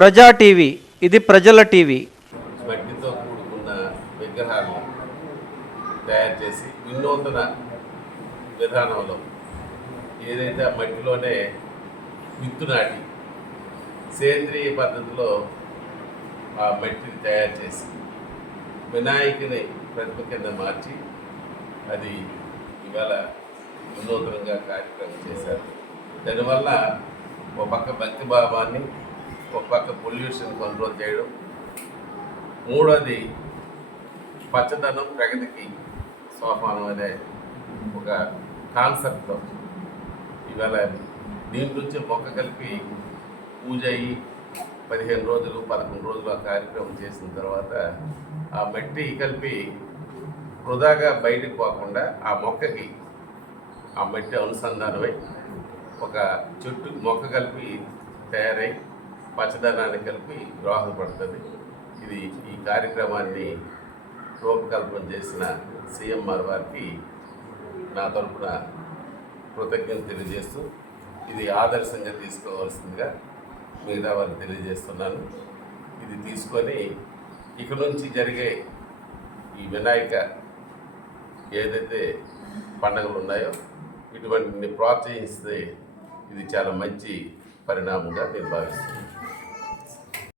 ప్రజా టీవీ ఇది ప్రజల టీవీ. మట్టితో కూడుకున్న విగ్రహాలను తయారు చేసి వినూతన విధానంలో ఏదైతే ఆ మట్టిలోనే విత్తు నాటి సేంద్రియ పద్ధతిలో ఆ మట్టిని తయారు చేసి వినాయకుని ప్రతిమ కింద మార్చి అది ఇవాళ వినూతనంగా కార్యక్రమం చేశారు. దానివల్ల ఒక పక్క భక్తి భావాన్ని ఒక పక్క పొల్యూషన్ కంట్రోల్ చేయడం. మూడోది పచ్చదనం ప్రగతికి సోపానం అనే ఒక కాన్సెప్ట్ ఇవాళ దీని నుంచి మొక్క కలిపి పూజ అయ్యి పదిహేను రోజులు పదకొండు రోజులు ఆ కార్యక్రమం చేసిన తర్వాత ఆ మట్టి కలిపి వృధాగా బయటకు పోకుండా ఆ మొక్కకి ఆ మట్టి అనుసంధానమై ఒక చెట్టు మొక్క కలిపి తయారై పచ్చదనాన్ని కలిపి దోహదపడుతుంది ఇది ఈ కార్యక్రమాన్ని రూపకల్పన చేసిన సీఎంఆర్ వారికి నా తరపున కృతజ్ఞత తెలియజేస్తూ ఇది ఆదర్శంగా తీసుకోవాల్సిందిగా మిగతా వారికి తెలియజేస్తున్నాను. ఇది తీసుకొని ఇక నుంచి జరిగే ఈ వినాయక ఏదైతే పండుగలు ఉన్నాయో ఇటువంటిని ప్రోత్సహిస్తే ఇది చాలా మంచి పరిణామంగా నేను భావిస్తున్నాను.